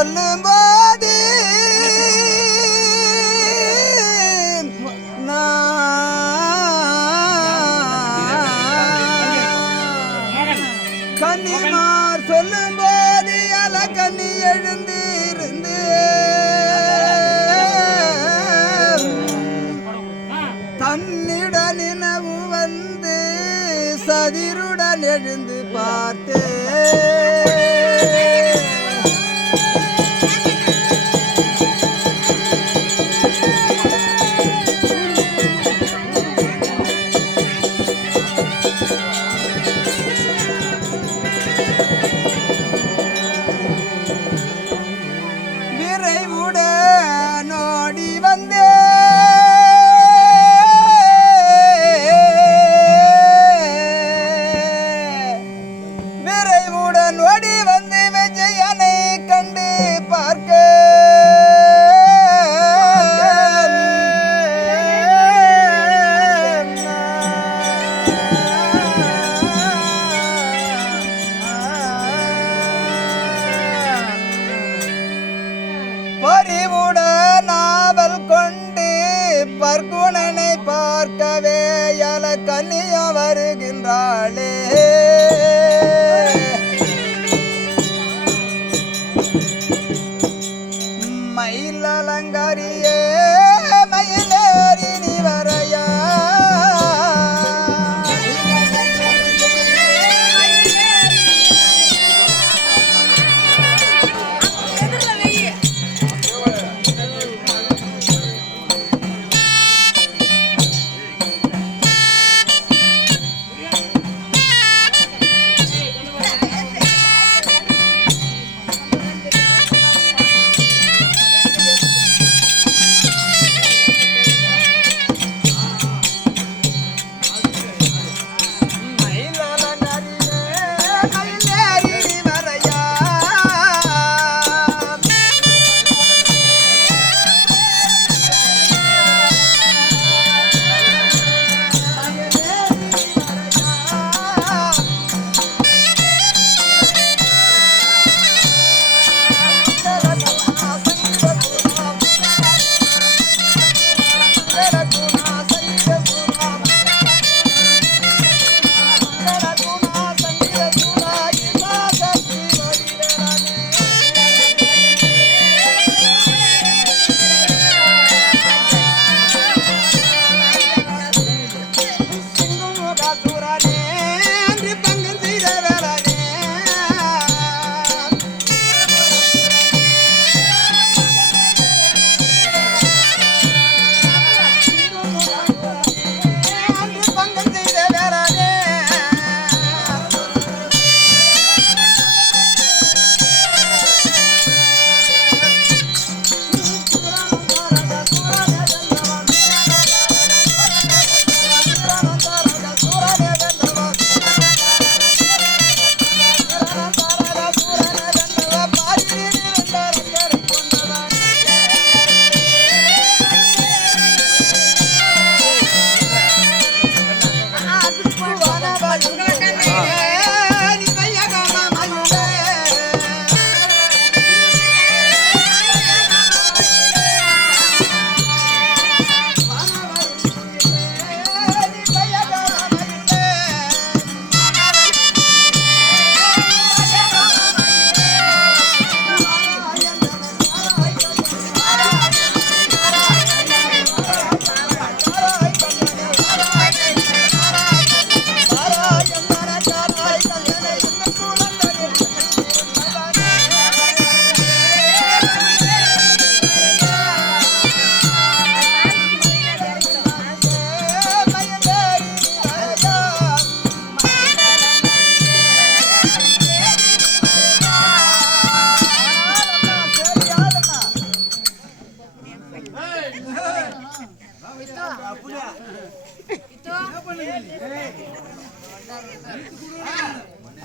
சொல்லும் போது கன்னிமார் சொல்லும் போது அல கண்ணி எழுந்து இருந்து தன்னிடம் நினைவு வந்து சதிருடன் எழுந்து பார்த்தே பர்குணனை பார்க்கவே அல கன்னியம் வருகின்றாளே மயில் அலங்காரியே மயிலேறி நீ வரையா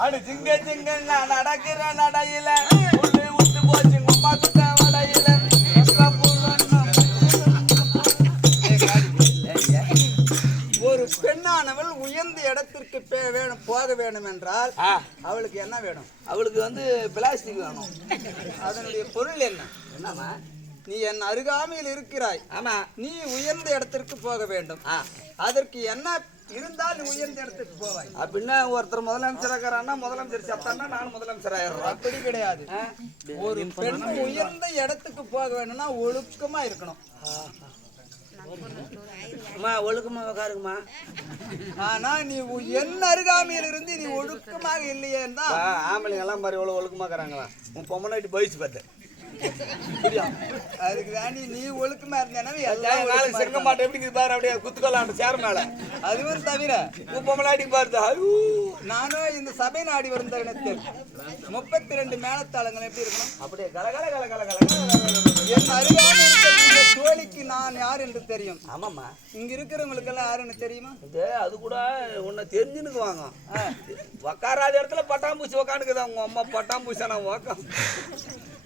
அடு ஜிங்க ஜிங்கன்னா நடக்கிற நடையில உண்டு உண்டு போச்சு உமா சுத்த வடையில ஒரு பெண்ணானவள் உயர்ந்த இடத்திற்கு போக வேண்டும் என்றால் ஆ, அவளுக்கு என்ன வேணும்? அவளுக்கு வந்து பிளாஸ்டிக் வேணும். அதனுடைய பொருள் என்ன? என்னம்மா? நீ என் அருகாமையில் இருக்கிறாய். ஆமா. நீ உயர்ந்த இடத்திற்கு போக வேண்டும். ஆ, அதற்கு என்ன இருந்தால் நீ உயர்ந்த இடத்துக்கு போவாய்? அப்படின்னா ஒருத்தர் முதலமைச்சராகிறான்னா முதலமைச்சர் செத்தான்னா நான் முதலமைச்சர் ஆயிடுறேன். அப்படி கிடையாது. ஒரு பெண் உயர்ந்த இடத்துக்கு போக வேணும்னா ஒழுக்கமா இருக்கணும். அம்மா ஒழுக்கமா உக்காருங்கம்மா. ஆனா நீ என் அருகாமையில் இருந்து நீ ஒழுக்கமாக இல்லையேன்னா ஆம்பளைங்க எல்லாம் மாதிரி எவ்வளோ ஒழுக்கமா இருக்கிறாங்களா? உன் பொம்மனாட்டி பயிற்சி பார்த்தேன். அதுக்கு தாண்டி நீ ஒழுக்கமா இருந்தேன்னா நாளைக்கு செங்க மாட்டேன் எப்படி இருக்குது பாரு, அப்படியே குத்துக்கலாண்டு சேர் மேல. அதுவும் தவிர உன் பொம்மனாட்டி பாருது. ஐயோ, நானும் இந்த சபை நாடி வரும் தருணத்தில் 32 மேளத்தாளங்கள் எப்படி இருக்கணும்? அப்படியே கலகல கலகல கலகல. என் அருகாமையில் இருக்கக்கூடிய தோழிக்கு நான் யார் என்று தெரியும். ஆமாம்மா. இங்க இருக்கிறவங்களுக்கு எல்லாம் யாருன்னு தெரியுமா? அது கூட உன்னை தெரிஞ்சுன்னு வாங்க. உக்காராத இடத்துல பட்டாம்பூச்சி உக்காந்துக்குதான் உங்க அம்மா பட்டாம்பூச்சி நான் உக்காம்.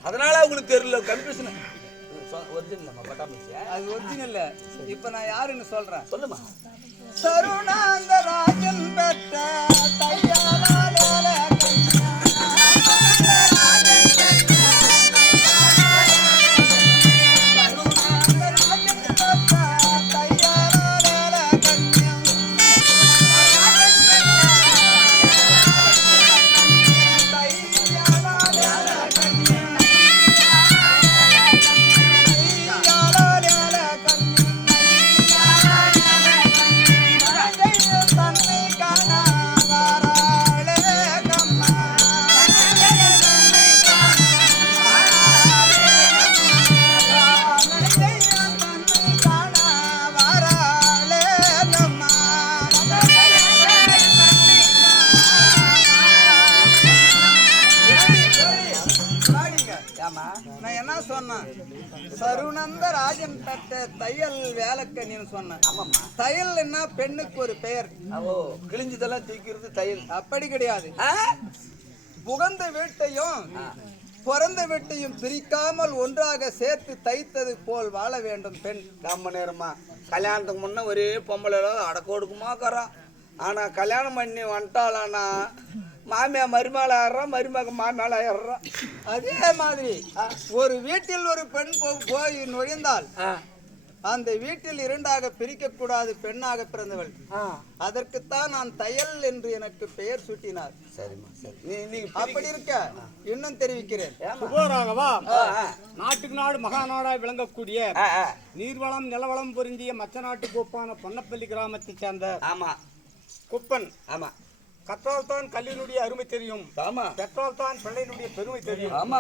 அதனால உங்களுக்கு தெரியல கன்ஃபியூஷன். ஒரிஜினல் பட்டாம்பூச்சி அது ஒரிஜினல். இப்ப நான் யாருன்னு சொல்றேன். சொல்லுமா. சருணாந்தராஜன் பெற்ற தையாலாலே நான் என்ன சொன்னேன்? சருணந்த ராஜன் பெற்ற தையல் வேலைக்கண்ணின்னு சொன்னேன். ஆமாம்மா. தையல் என்ன பெண்ணுக்கு ஒரு பெயர். ஓ, கிழிஞ்சதெல்லாம் தூக்கிறது தையல். அப்படி கிடையாது. புகந்த வீட்டையும் பிறந்த வீட்டையும் பிரிக்காமல் ஒன்றாக சேர்த்து தைத்தது போல் வாழ வேண்டும் பெண். நம்ம நேரமா கல்யாணத்துக்கு முன்ன ஒரே பொம்பளை அடக்க ஒடுக்குமா இருக்கிறான். ஆனா கல்யாணம் பண்ணி வந்துட்டாளானா மாமியா மருமகள் ஆயிடுறான், மருமக மாமியால் ஆயிடுறான். அதே மாதிரி ஒரு வீட்டில் ஒரு பெண் போய் நுழைந்தால் அந்த வீட்டில் இரண்டாக பிரிக்க கூடாது. பெண்ணாக பிறந்தவள். அதற்குத்தான் நான் தையல் என்று எனக்கு பெயர் சூட்டினார். சரிம்மா, சரி. அப்படி இருக்க இன்னும் தெரிவிக்கிறேன். சுபராகவா, நாட்டுக்கு நாடு மகாநாடாய் விளங்கக்கூடிய நீர்வளம் நிலவளம் பொருந்திய மச்ச நாட்டு கோப்பான பொன்னப்பள்ளி கிராமத்தைச் சேர்ந்த ஆமா குப்பன். ஆமா. கற்றால் தான் கல்லினுடைய அருமை தெரியும். ஆமா. பெற்றால் தான் பிள்ளையினுடைய பெருமை தெரியும். ஆமா.